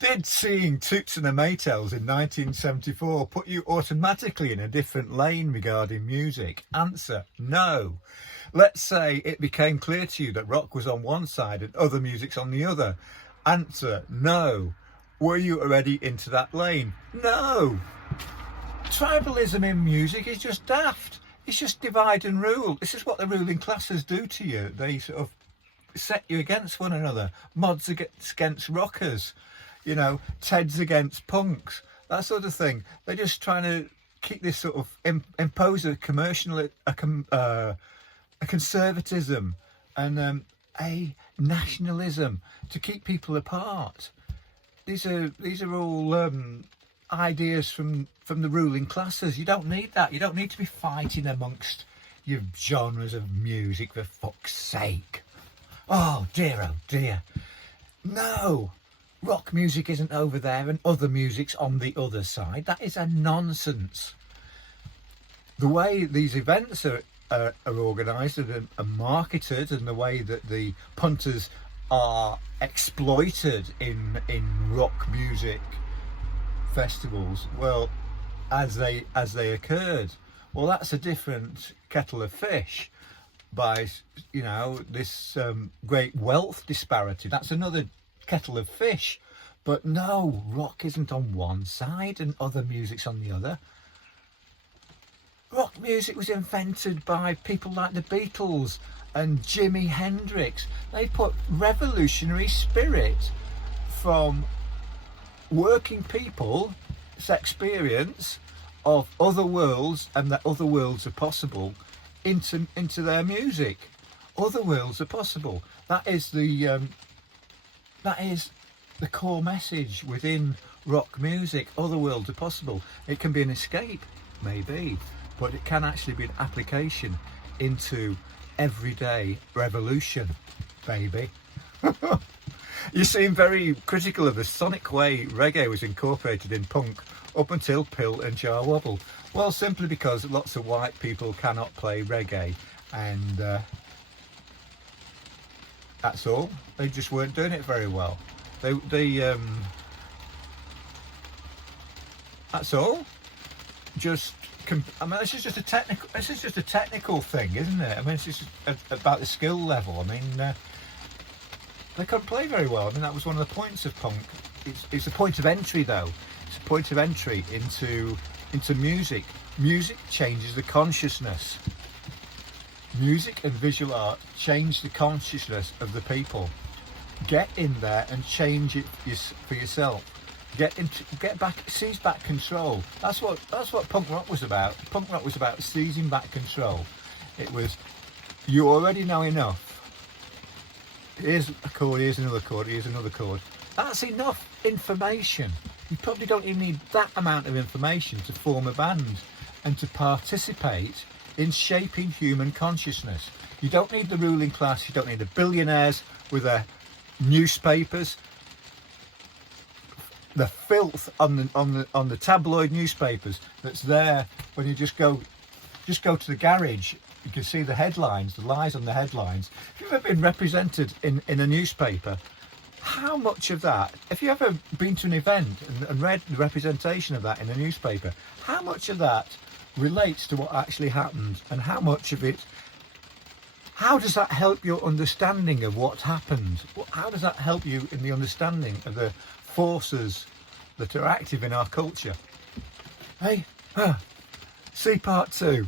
Did seeing Toots and the Maytals in 1974 put you automatically in a different lane regarding music? Answer, no. Let's say it became clear to you that rock was on one side and other music's on the other. Answer, no. Were you already into that lane? No. Tribalism in music is just daft. It's just divide and rule. This is what the ruling classes do to you. They sort of set you against one another. Mods against rockers. You know, Teds against punks, that sort of thing. They're just trying to keep this sort of impose a commercial, a conservatism and a nationalism to keep people apart. These are all ideas from the ruling classes. You don't need that. You don't need to be fighting amongst your genres of music, for fuck's sake. Oh dear, no. Rock music isn't over there and other music's on the other side. That is a nonsense. The way these events are organised and marketed, and the way that the punters are exploited in rock music festivals, well, as they occurred, well, that's a different kettle of fish. By, you know, this great wealth disparity, that's another kettle of fish. But no, rock isn't on one side and other music's on the other. Rock music was invented by people like the Beatles and Jimi Hendrix. They put revolutionary spirit from working people's experience of other worlds, and that other worlds are possible, into their music. Other worlds are possible. That is the core message within rock music. Other worlds are possible. It can be an escape, maybe, but it can actually be an application into everyday revolution, baby. You seem very critical of the sonic way reggae was incorporated in punk up until Pill and Jar Wobble. Well, simply because lots of white people cannot play reggae, and that's all. They just weren't doing it very well. That's all. I mean, this is just a technical thing, isn't it? I mean, it's just about the skill level. I mean, they couldn't play very well. I mean, that was one of the points of punk. It's a point of entry, though. It's a point of entry into music. Music changes the consciousness. Music and visual art change the consciousness of the people. Get in there and change it for yourself. Seize back control. That's what punk rock was about. Punk rock was about seizing back control. It was, you already know enough. Here's a chord, here's another chord, here's another chord. That's enough information. You probably don't even need that amount of information to form a band and to participate in shaping human consciousness. You don't need the ruling class, you don't need the billionaires with their newspapers, the filth on the tabloid newspapers that's there when you just go to the garage. You can see the headlines, the lies on the headlines. If you've ever been represented in a newspaper, how much of that, if you ever been to an event and read the representation of that in a newspaper, how much of that relates to what actually happened, and how much of it, how does that help your understanding of what happened? How does that help you in the understanding of the forces that are active in our culture? Hey, see part 2.